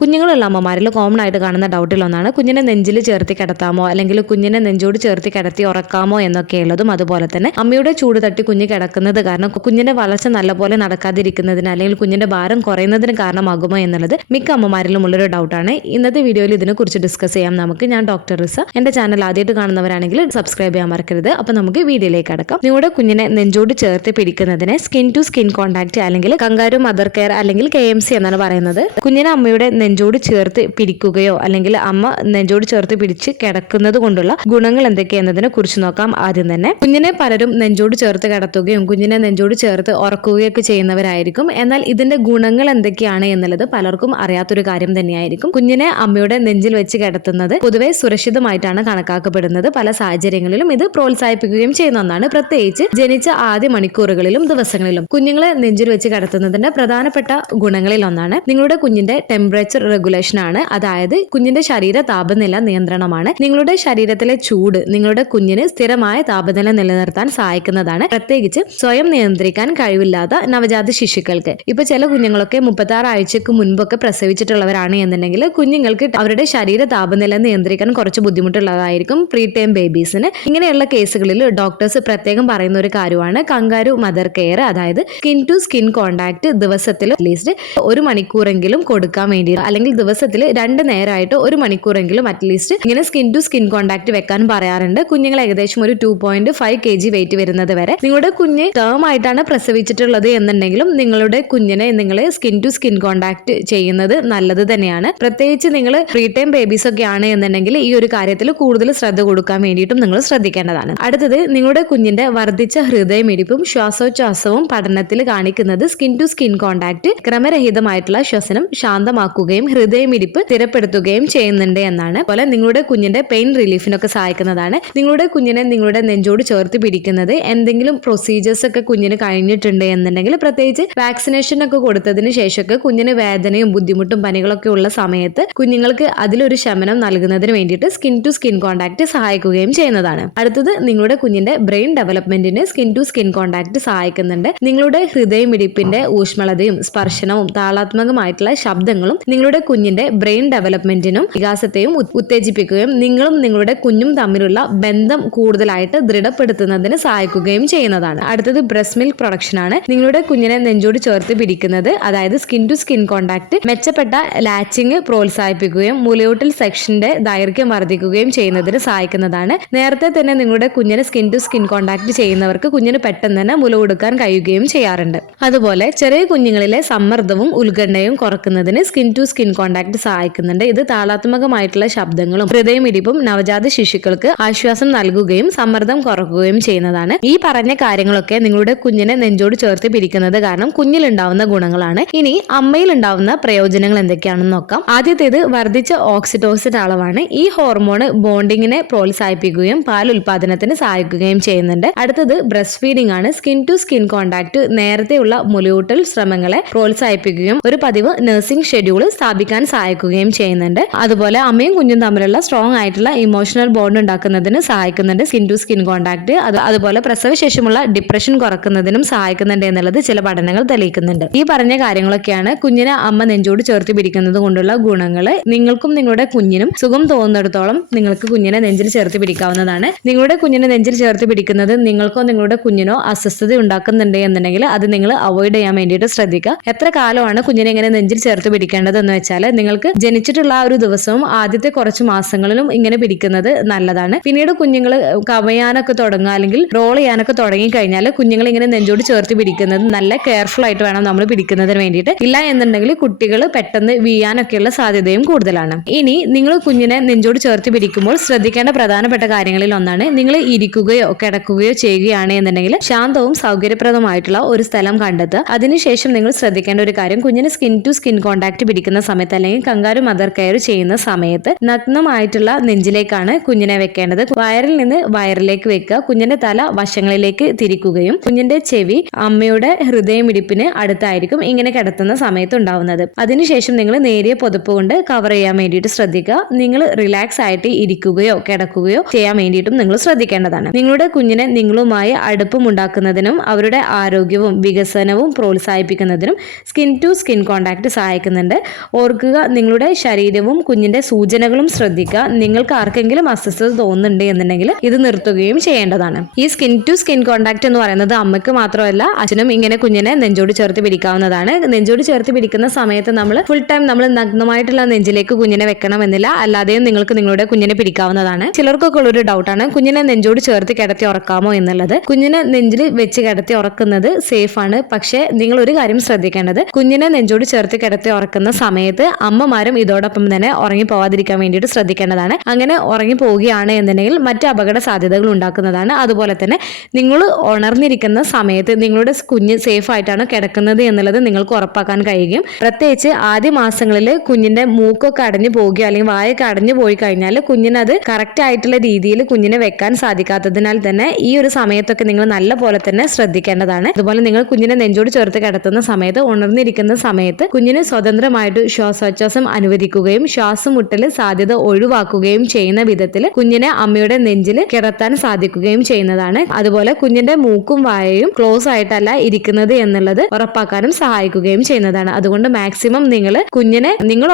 കുഞ്ഞുങ്ങളുള്ള അമ്മമാരിൽ common ആയിട്ട് കാണുന്ന ഡൗട്ടിലൊന്നാണ് കുഞ്ഞിനെ നെഞ്ചിൽ ചേർത്തി കിടത്താമോ അല്ലെങ്കിൽ കുഞ്ഞിനെ നെഞ്ചോട് ചേർത്തി കിടത്തി ഉറക്കാമോ എന്നൊക്കെയുള്ളതും അതുപോലെ തന്നെ അമ്മയുടെ ചൂട് തട്ടി കുഞ്ഞ് കിടക്കുന്നത് കാരണം കുഞ്ഞിന്റെ വളർച്ച നല്ലപോലെ നടക്കാതിരിക്കുന്നതിന് അല്ലെങ്കിൽ കുഞ്ഞിന്റെ ഭാരം കുറയുന്നതിന് കാരണമാകുമോ എന്നുള്ളത് മിക്ക അമ്മമാരിലും ഉള്ളൊരു ഡൗട്ടാണ്. ഇന്നത്തെ വീഡിയോയിൽ ഇതിനെക്കുറിച്ച് ഡിസ്കസ് ചെയ്യാം നമുക്ക്. ഞാൻ ഡോക്ടർ റിസ. എന്റെ ചാനൽ ആദ്യമായിട്ട് കാണുന്നവരാണെങ്കിൽ സബ്സ്ക്രൈബ് ചെയ്യാൻ മറക്കരുത്. അപ്പൊ നമുക്ക് വീഡിയോയിലേക്ക് അടക്കാം. നിങ്ങളുടെ കുഞ്ഞിനെ നെഞ്ചോട് ചേർത്ത് പിടിക്കുന്നതിനെ സ്കിൻ ടു സ്കിൻ കോൺടാക്ട് അല്ലെങ്കിൽ കങ്കാരു മദർ കെയർ അല്ലെങ്കിൽ KMC എന്നാണ് പറയുന്നത്. കുഞ്ഞിനെ അമ്മയുടെ നെഞ്ചോട് ചേർത്ത് പിടിക്കുകയോ അല്ലെങ്കിൽ അമ്മ നെഞ്ചോട് ചേർത്ത് പിടിച്ച് കിടക്കുന്നത് കൊണ്ടുള്ള ഗുണങ്ങൾ എന്തൊക്കെയെന്നതിനെ കുറിച്ച് നോക്കാം. ആദ്യം തന്നെ കുഞ്ഞിനെ പലരും നെഞ്ചോട് ചേർത്ത് കിടത്തുകയും കുഞ്ഞിനെ നെഞ്ചോട് ചേർത്ത് ഉറക്കുകയൊക്കെ ചെയ്യുന്നവരായിരിക്കും. എന്നാൽ ഇതിന്റെ ഗുണങ്ങൾ എന്തൊക്കെയാണ് എന്നുള്ളത് പലർക്കും അറിയാത്തൊരു കാര്യം തന്നെയായിരിക്കും. കുഞ്ഞിനെ അമ്മയുടെ നെഞ്ചിൽ വെച്ച് കിടത്തുന്നത് പൊതുവെ സുരക്ഷിതമായിട്ടാണ് കണക്കാക്കപ്പെടുന്നത്. പല സാഹചര്യങ്ങളിലും ഇത് പ്രോത്സാഹിപ്പിക്കുകയും ചെയ്യുന്ന ഒന്നാണ്. പ്രത്യേകിച്ച് ജനിച്ച ആദ്യ മണിക്കൂറുകളിലും ദിവസങ്ങളിലും കുഞ്ഞുങ്ങളെ നെഞ്ചിൽ വെച്ച് കിടത്തുന്നതിന്റെ പ്രധാനപ്പെട്ട ഗുണങ്ങളിൽ ഒന്നാണ് നിങ്ങളുടെ കുഞ്ഞിന്റെ ടെമ്പറേച്ചർ റെഗുലേഷൻ ആണ്. അതായത് കുഞ്ഞിന്റെ ശരീര താപനില നിയന്ത്രണമാണ്. നിങ്ങളുടെ ശരീരത്തിലെ ചൂട് നിങ്ങളുടെ കുഞ്ഞിന് സ്ഥിരമായ താപനില നിലനിർത്താൻ സഹായിക്കുന്നതാണ്. പ്രത്യേകിച്ച് സ്വയം നിയന്ത്രിക്കാൻ കഴിവില്ലാത്ത നവജാത ശിശുക്കൾക്ക്. ഇപ്പൊ ചില കുഞ്ഞുങ്ങളൊക്കെ 36 ആഴ്ചക്ക് മുൻപൊക്കെ പ്രസവിച്ചിട്ടുള്ളവരാണ് എന്നുണ്ടെങ്കിൽ കുഞ്ഞുങ്ങൾക്ക് അവരുടെ ശരീര താപനില നിയന്ത്രിക്കാൻ കുറച്ച് ബുദ്ധിമുട്ടുള്ളതായിരിക്കും പ്രീ ടൈം ബേബീസിന്. ഇങ്ങനെയുള്ള കേസുകളിൽ ഡോക്ടേഴ്സ് പ്രത്യേകം പറയുന്ന ഒരു കാര്യമാണ് കങ്കാരു മദർ കെയർ, അതായത് സ്കിൻ ടു സ്കിൻ കോൺടാക്ട് ദിവസത്തിൽ അറ്റ്ലീസ്റ്റ് 1 മണിക്കൂറെങ്കിലും കൊടുക്കാൻ വേണ്ടി, അല്ലെങ്കിൽ ദിവസത്തിൽ 2 നേരമായിട്ട് 1 മണിക്കൂറെങ്കിലും അറ്റ്ലീസ്റ്റ് ഇങ്ങനെ സ്കിൻ ടു സ്കിൻ കോൺടാക്ട് വെക്കാൻ പറയാറുണ്ട്. കുഞ്ഞുങ്ങൾ ഏകദേശം ഒരു 2.5 kg വെയിറ്റ് വരുന്നത് വരെ. നിങ്ങളുടെ കുഞ്ഞ് ടേം ആയിട്ടാണ് പ്രസവിച്ചിട്ടുള്ളത് എന്നുണ്ടെങ്കിലും നിങ്ങളുടെ കുഞ്ഞിനെ നിങ്ങൾ സ്കിൻ ടു സ്കിൻ കോൺടാക്ട് ചെയ്യുന്നത് നല്ലത് തന്നെയാണ്. പ്രത്യേകിച്ച് നിങ്ങൾ ഫ്രീ ടൈം ബേബീസ് ഒക്കെ ആണ് എന്നുണ്ടെങ്കിൽ ഈ ഒരു കാര്യത്തിൽ കൂടുതൽ ശ്രദ്ധ കൊടുക്കാൻ വേണ്ടിയിട്ടും നിങ്ങൾ ശ്രദ്ധിക്കേണ്ടതാണ്. അടുത്തത് നിങ്ങളുടെ കുഞ്ഞിന്റെ വർദ്ധിച്ച ഹൃദയമിടിപ്പും ശ്വാസോച്ഛ്വാസവും പഠനത്തിൽ കാണിക്കുന്നത് സ്കിൻ ടു സ്കിൻ കോൺടാക്ട് ക്രമരഹിതമായിട്ടുള്ള ശ്വസനം ശാന്തമാക്കുകയും ഹൃദയമിടിപ്പ് സ്ഥിരപ്പെടുത്തുകയും ചെയ്യുന്നുണ്ട് എന്നാണ്. അതുപോലെ നിങ്ങളുടെ കുഞ്ഞിന്റെ പെയിൻ റിലീഫിനൊക്കെ സഹായിക്കുന്നതാണ്. നിങ്ങളുടെ കുഞ്ഞിനെ നിങ്ങളുടെ നെഞ്ചോട് ചേർത്ത് പിടിക്കുന്നത് എന്തെങ്കിലും പ്രൊസീജിയേഴ്സ് ഒക്കെ കുഞ്ഞിന് കഴിഞ്ഞിട്ടുണ്ട് എന്നുണ്ടെങ്കിൽ, പ്രത്യേകിച്ച് വാക്സിനേഷൻ ഒക്കെ കൊടുത്തതിന് ശേഷമൊക്കെ കുഞ്ഞിന് വേദനയും ബുദ്ധിമുട്ടും പനികളൊക്കെ ഉള്ള സമയത്ത് കുഞ്ഞുങ്ങൾക്ക് അതിലൊരു ശമനം നൽകുന്നതിന് വേണ്ടിയിട്ട് സ്കിൻ ടു സ്കിൻ കോൺടാക്ട് സഹായിക്കുകയും ചെയ്യുന്നതാണ്. അടുത്തത് നിങ്ങളുടെ കുഞ്ഞിന്റെ ബ്രെയിൻ ഡെവലപ്മെന്റിന് സ്കിൻ ടു സ്കിൻ കോൺടാക്ട് സഹായിക്കുന്നുണ്ട്. നിങ്ങളുടെ ഹൃദയമിടിപ്പിന്റെ ഊഷ്മളതയും സ്പർശനവും താളാത്മകമായിട്ടുള്ള ശബ്ദങ്ങളും നിങ്ങളുടെ കുഞ്ഞിന്റെ ബ്രെയിൻ ഡെവലപ്മെന്റിനും വികാസത്തെയും ഉത്തേജിപ്പിക്കുകയും നിങ്ങളും നിങ്ങളുടെ കുഞ്ഞും തമ്മിലുള്ള ബന്ധം കൂടുതലായിട്ട് ദൃഢപ്പെടുത്തുന്നതിന് സഹായിക്കുകയും ചെയ്യുന്നതാണ്. അടുത്തത് ബ്രസ്റ്റ് മിൽക്ക് പ്രൊഡക്ഷൻ ആണ്. നിങ്ങളുടെ കുഞ്ഞിനെ നെഞ്ചോട് ചേർത്ത് പിടിക്കുന്നത്, അതായത് സ്കിൻ ടു സ്കിൻ കോൺടാക്ട് മെച്ചപ്പെട്ട ലാച്ചിങ് പ്രോത്സാഹിപ്പിക്കുകയും മുലയൂട്ടൽ സെക്ഷന്റെ ദൈർഘ്യം വർദ്ധിക്കുകയും ചെയ്യുന്നതിന് സഹായിക്കുന്നതാണ്. നേരത്തെ തന്നെ നിങ്ങളുടെ കുഞ്ഞിനെ സ്കിൻ ടു സ്കിൻ കോൺടാക്ട് ചെയ്യുന്നവർക്ക് കുഞ്ഞിന് പെട്ടെന്ന് തന്നെ മുല കൊടുക്കാൻ കഴിയുകയും ചെയ്യാറുണ്ട്. അതുപോലെ ചെറിയ കുഞ്ഞുങ്ങളിലെ സമ്മർദ്ദവും ഉത്കണ്ഠയും കുറക്കുന്നതിന് സ്കിൻ ടു സ്കിൻ കോൺടാക്ട് സഹായിക്കുന്നുണ്ട്. ഇത് താളാത്മകമായിട്ടുള്ള ശബ്ദങ്ങളും ഹൃദയമിടിപ്പും നവജാത ശിശുക്കൾക്ക് ആശ്വാസം നൽകുകയും സമ്മർദ്ദം കുറക്കുകയും ചെയ്യുന്നതാണ്. ഈ പറഞ്ഞ കാര്യങ്ങളൊക്കെ നിങ്ങളുടെ കുഞ്ഞിനെ നെഞ്ചോട് ചേർത്ത് പിടിക്കുന്നത് കാരണം കുഞ്ഞിലുണ്ടാവുന്ന ഗുണങ്ങളാണ്. ഇനി അമ്മയിൽ ഉണ്ടാവുന്ന പ്രയോജനങ്ങൾ എന്തൊക്കെയാണെന്ന് നോക്കാം. ആദ്യത്തേത് വർദ്ധിച്ച ഓക്സിറ്റോസിൻ അളവാണ്. ഈ ഹോർമോൺ ബോണ്ടിങ്ങിനെ പ്രോത്സാഹിപ്പിക്കുകയും പാൽ ഉൽപാദനത്തിന് സഹായിക്കുകയും ചെയ്യുന്നുണ്ട്. അടുത്തത് ബ്രസ്റ്റ് ഫീഡിംഗ് ആണ്. സ്കിൻ ടു സ്കിൻ കോൺടാക്ട് നേരത്തെയുള്ള മുലയൂട്ടൽ ശ്രമങ്ങളെ പ്രോത്സാഹിപ്പിക്കുകയും ഒരു പതിവ് നഴ്സിംഗ് ഷെഡ്യൂൾ സ്ഥാപിക്കാൻ സഹായിക്കുകയും ചെയ്യുന്നുണ്ട്. അതുപോലെ അമ്മയും കുഞ്ഞും തമ്മിലുള്ള സ്ട്രോങ് ആയിട്ടുള്ള ഇമോഷണൽ ബോണ്ട് ഉണ്ടാക്കുന്നതിന് സഹായിക്കുന്നുണ്ട് സ്കിൻ ടു സ്കിൻ കോൺടാക്ട്. അതുപോലെ പ്രസവശേഷമുള്ള ഡിപ്രഷൻ കുറക്കുന്നതിനും സഹായിക്കുന്നുണ്ട് എന്നുള്ളത് ചില പഠനങ്ങൾ തെളിയിക്കുന്നുണ്ട്. ഈ പറഞ്ഞ കാര്യങ്ങളൊക്കെയാണ് കുഞ്ഞിനെ അമ്മ നെഞ്ചോട് ചേർത്ത് പിടിക്കുന്നത് കൊണ്ടുള്ള ഗുണങ്ങൾ. നിങ്ങൾക്കും നിങ്ങളുടെ കുഞ്ഞിനും സുഖം തോന്നുന്നിടത്തോളം നിങ്ങൾക്ക് കുഞ്ഞിനെ നെഞ്ചിൽ ചേർത്ത് പിടിക്കാവുന്നതാണ്. നിങ്ങളുടെ കുഞ്ഞിനെ നെഞ്ചിൽ ചേർത്ത് പിടിക്കുന്നത് നിങ്ങൾക്കോ നിങ്ങളുടെ കുഞ്ഞിനോ അസ്വസ്ഥത ഉണ്ടാക്കുന്നുണ്ട് എന്നുണ്ടെങ്കിൽ അത് നിങ്ങൾ അവോയ്ഡ് ചെയ്യാൻ വേണ്ടിയിട്ട് ശ്രദ്ധിക്കുക. എത്ര കാലമാണ് കുഞ്ഞിനെ ഇങ്ങനെ നെഞ്ചിൽ ചേർത്ത് പിടിക്കേണ്ടത് എന്ന് വെച്ചാൽ നിങ്ങൾക്ക് ജനിച്ചിട്ടുള്ള ആ ഒരു ദിവസവും ആദ്യത്തെ കുറച്ച് മാസങ്ങളിലും ഇങ്ങനെ പിടിക്കുന്നത് നല്ലതാണ്. പിന്നീട് കുഞ്ഞുങ്ങൾ കവയാനൊക്കെ തുടങ്ങുക അല്ലെങ്കിൽ റോൾ ചെയ്യാനൊക്കെ തുടങ്ങി കഴിഞ്ഞാൽ കുഞ്ഞുങ്ങൾ ഇങ്ങനെ നെഞ്ചോട് ചേർത്ത് പിടിക്കുന്നത് നല്ല കെയർഫുൾ ആയിട്ട് വേണം നമ്മൾ പിടിക്കുന്നതിന് വേണ്ടിയിട്ട്. ഇല്ല എന്നുണ്ടെങ്കിൽ കുട്ടികൾ പെട്ടെന്ന് വീഴാനൊക്കെയുള്ള സാധ്യതയും കൂടുതലാണ്. ഇനി നിങ്ങൾ കുഞ്ഞിനെ നെഞ്ചോട് ചേർത്ത് പിടിക്കുമ്പോൾ ശ്രദ്ധിക്കേണ്ട പ്രധാനപ്പെട്ട കാര്യങ്ങളിൽ ഒന്നാണ് നിങ്ങൾ ഇരിക്കുകയോ കിടക്കുകയോ ചെയ്യുകയാണ് എന്നുണ്ടെങ്കിൽ ശാന്തവും സൗകര്യപ്രദമായിട്ടുള്ള ഒരു സ്ഥലം കണ്ടെത്തുക. അതിനുശേഷം നിങ്ങൾ ശ്രദ്ധിക്കേണ്ട ഒരു കാര്യം, കുഞ്ഞിന് സ്കിൻ ടു സ്കിൻ കോൺടാക്ട് പിടിക്കുന്ന സമയത്ത് അല്ലെങ്കിൽ കങ്കാരു മദർ കെയർ ചെയ്യുന്ന സമയത്ത് നഗ്നമായിട്ടുള്ള നെഞ്ചിലേക്കാണ് കുഞ്ഞിനെ വെക്കേണ്ടത്. വയറിൽ നിന്ന് വയറിലേക്ക് വെക്കുക. കുഞ്ഞിന്റെ തല വശങ്ങളിലേക്ക് തിരിക്കുകയും കുഞ്ഞിന്റെ ചെവി അമ്മയുടെ ഹൃദയമിടിപ്പിന് അടുത്തായിരിക്കും ഇങ്ങനെ കിടത്തുന്ന സമയത്ത് ഉണ്ടാവുന്നത്. അതിനുശേഷം നിങ്ങൾ നേരിയ പുതപ്പ് കൊണ്ട് കവർ ചെയ്യാൻ വേണ്ടിയിട്ട് ശ്രദ്ധിക്കുക. നിങ്ങൾ റിലാക്സ് ആയിട്ട് ഇരിക്കുകയോ കിടക്കുകയോ ചെയ്യാൻ വേണ്ടിയിട്ടും നിങ്ങൾ ശ്രദ്ധിക്കേണ്ടതാണ്. നിങ്ങളുടെ കുഞ്ഞിനെ നിങ്ങളുമായി അടുപ്പം ഉണ്ടാക്കുന്നതിനും അവരുടെ ആരോഗ്യവും വികസനവും പ്രോത്സാഹിപ്പിക്കുന്നതിനും സ്കിൻ ടു സ്കിൻ കോൺടാക്ട് സഹായിക്കുന്നുണ്ട്. ഓർക്കുക, നിങ്ങളുടെ ശരീരവും കുഞ്ഞിന്റെ സൂചനകളും ശ്രദ്ധിക്കുക. നിങ്ങൾക്ക് ആർക്കെങ്കിലും അസ്വസ്ഥത തോന്നുന്നുണ്ട് എന്നുണ്ടെങ്കിൽ ഇത് നിർത്തുകയും ചെയ്യേണ്ടതാണ്. ഈ സ്കിൻ ടു സ്കിൻ കോൺടാക്ട് എന്ന് പറയുന്നത് അമ്മയ്ക്ക് മാത്രമല്ല അച്ഛനും ഇങ്ങനെ കുഞ്ഞിനെ നെഞ്ചോട് ചേർത്ത് പിടിക്കാവുന്നതാണ്. നെഞ്ചോട് ചേർത്ത് പിടിക്കുന്ന സമയത്ത് നമ്മൾ ഫുൾ ടൈം നമ്മൾ നഗ്നമായിട്ടുള്ള നെഞ്ചിലേക്ക് കുഞ്ഞിനെ വെക്കണം എന്നില്ല, അല്ലാതെയും നിങ്ങൾക്ക് നിങ്ങളുടെ കുഞ്ഞിനെ പിടിക്കാവുന്നതാണ്. ചിലർക്കൊക്കെ ഉള്ളൊരു ഡൗട്ടാണ് കുഞ്ഞിനെ നെഞ്ചോട് ചേർത്ത് കിടത്തി ഉറക്കാമോ എന്നുള്ളത്. കുഞ്ഞിനെ നെഞ്ചിൽ വെച്ച് കിടത്തി ഉറക്കുന്നത് സേഫ് ആണ്. പക്ഷേ നിങ്ങൾ ഒരു കാര്യം ശ്രദ്ധിക്കേണ്ടത്, കുഞ്ഞിനെ നെഞ്ചോട് ചേർത്ത് കിടത്തി ഉറക്കുന്ന സമയത്ത് അമ്മമാരും ഇതോടൊപ്പം തന്നെ ഉറങ്ങി പോവാതിരിക്കാൻ വേണ്ടിയിട്ട് ശ്രദ്ധിക്കേണ്ടതാണ്. അങ്ങനെ ഉറങ്ങി പോവുകയാണ് എന്നുണ്ടെങ്കിൽ മറ്റ് അപകട സാധ്യതകൾ ഉണ്ടാക്കുന്നതാണ്. അതുപോലെ തന്നെ നിങ്ങൾ ഉണർന്നിരിക്കുന്ന സമയത്ത് നിങ്ങളുടെ കുഞ്ഞ് സേഫ് ആയിട്ടാണ് കിടക്കുന്നത് എന്നുള്ളത് നിങ്ങൾക്ക് ഉറപ്പാക്കാൻ കഴിയും. പ്രത്യേകിച്ച് ആദ്യ മാസങ്ങളിൽ കുഞ്ഞിന്റെ മൂക്കൊക്കെ അടഞ്ഞു പോവുകയോ അല്ലെങ്കിൽ വായൊക്കെ അടഞ്ഞു പോയി കഴിഞ്ഞാൽ കുഞ്ഞിനത് കറക്റ്റ് ആയിട്ടുള്ള രീതിയിൽ കുഞ്ഞിനെ വെക്കാൻ സാധിക്കാത്തതിനാൽ തന്നെ ഈ ഒരു സമയത്തൊക്കെ നിങ്ങൾ നല്ല പോലെ തന്നെ ശ്രദ്ധിക്കേണ്ടതാണ്. അതുപോലെ നിങ്ങൾ കുഞ്ഞിനെ നെഞ്ചോട് ചേർത്ത് കിടത്തുന്ന സമയത്ത്, ഉണർന്നിരിക്കുന്ന സമയത്ത് കുഞ്ഞിന് സ്വതന്ത്രമായിട്ട് ശ്വാസോച്ഛ്വാസം അനുവദിക്കുകയും ശ്വാസം മുട്ടൽ സാധ്യത ഒഴിവാക്കുകയും ചെയ്യുന്ന വിധത്തിൽ കുഞ്ഞിനെ അമ്മയുടെ നെഞ്ചിൽ കിടത്താൻ സാധിക്കുകയും ചെയ്യുന്നതാണ്. അതുപോലെ കുഞ്ഞിന്റെ മൂക്കും വായയും ക്ലോസ് ആയിട്ടല്ല ഇരിക്കുന്നത് എന്നുള്ളത് ഉറപ്പാക്കാനും സഹായിക്കുകയും ചെയ്യുന്നതാണ്. അതുകൊണ്ട് മാക്സിമം നിങ്ങൾ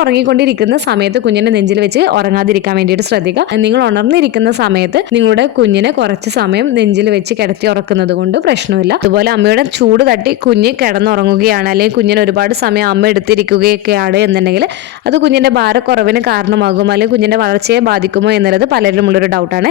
ഉറങ്ങിക്കൊണ്ടിരിക്കുന്ന സമയത്ത് കുഞ്ഞിനെ നെഞ്ചിൽ വെച്ച് ഉറങ്ങാതിരിക്കാൻ വേണ്ടിയിട്ട് ശ്രദ്ധിക്കുക. നിങ്ങൾ ഉണർന്നിരിക്കുന്ന സമയത്ത് നിങ്ങളുടെ കുഞ്ഞിനെ കുറച്ച് സമയം നെഞ്ചിൽ വെച്ച് കിടത്തി ഉറക്കുന്നത് കൊണ്ട് പ്രശ്നമില്ല. അതുപോലെ അമ്മയുടെ ചൂട് തട്ടി കുഞ്ഞ് കിടന്നുറങ്ങുകയാണ് അല്ലെങ്കിൽ കുഞ്ഞിന് ഒരുപാട് സമയം അമ്മ എടുത്തിരിക്കുകയൊക്കെയാണ് എന്നുണ്ടെങ്കിൽ അത് കുഞ്ഞിന്റെ ഭാരക്കുറവിന് കാരണമാകും അല്ലെങ്കിൽ കുഞ്ഞിന്റെ വളർച്ചയെ ബാധിക്കുമോ എന്നുള്ളത് പലരിലും ഉള്ളൊരു ഡൗട്ടാണ്.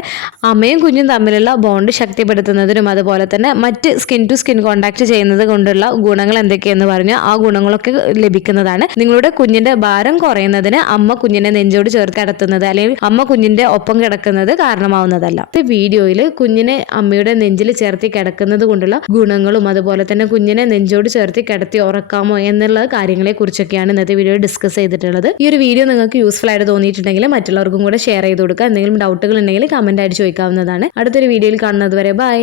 അമ്മയും കുഞ്ഞും തമ്മിലുള്ള ബോണ്ട് ശക്തിപ്പെടുത്തുന്നതിനും അതുപോലെ തന്നെ മറ്റ് സ്കിൻ ടു സ്കിൻ കോൺടാക്ട് ചെയ്യുന്നത് കൊണ്ടുള്ള ഗുണങ്ങൾ എന്തൊക്കെയെന്ന് പറഞ്ഞാൽ ആ ഗുണങ്ങളൊക്കെ ലഭിക്കുന്നതാണ്. നിങ്ങളുടെ കുഞ്ഞിന്റെ ഭാരം കുറയുന്നതിന് അമ്മ കുഞ്ഞിനെ നെഞ്ചോട് ചേർത്ത് കിടത്തുന്നത് അല്ലെങ്കിൽ അമ്മ കുഞ്ഞിന്റെ ഒപ്പം കിടക്കുന്നത് കാരണമാവുന്നതല്ല. ഈ വീഡിയോയിൽ കുഞ്ഞിനെ അമ്മയുടെ നെഞ്ചിൽ ചേർത്തി കിടക്കുന്നത് കൊണ്ടുള്ള ഗുണങ്ങളും അതുപോലെ തന്നെ കുഞ്ഞിനെ നെഞ്ചോട് ചേർത്തി കിടത്തി ഉറക്കാമോ എന്നുള്ള കാര്യങ്ങളെ കുറിച്ചൊക്കെയാണ് ഇന്നത്തെ വീഡിയോ ഡിസ്കസ് ചെയ്തിട്ടുള്ളത്. ഈ ഒരു വീഡിയോ നിങ്ങൾക്ക് യൂസ്ഫുൾ ആയിട്ട് തോന്നിയിട്ടുണ്ടെങ്കിൽ മറ്റുള്ളവർക്കും കൂടെ ഷെയർ ചെയ്ത് കൊടുക്കുക. എന്തെങ്കിലും ഡൗട്ടുകൾ ഉണ്ടെങ്കിൽ കമന്റ് ആയിട്ട് ചോദിക്കാവുന്നതാണ്. അടുത്തൊരു വീഡിയോയിൽ കാണുന്നത് വരെ ബൈ.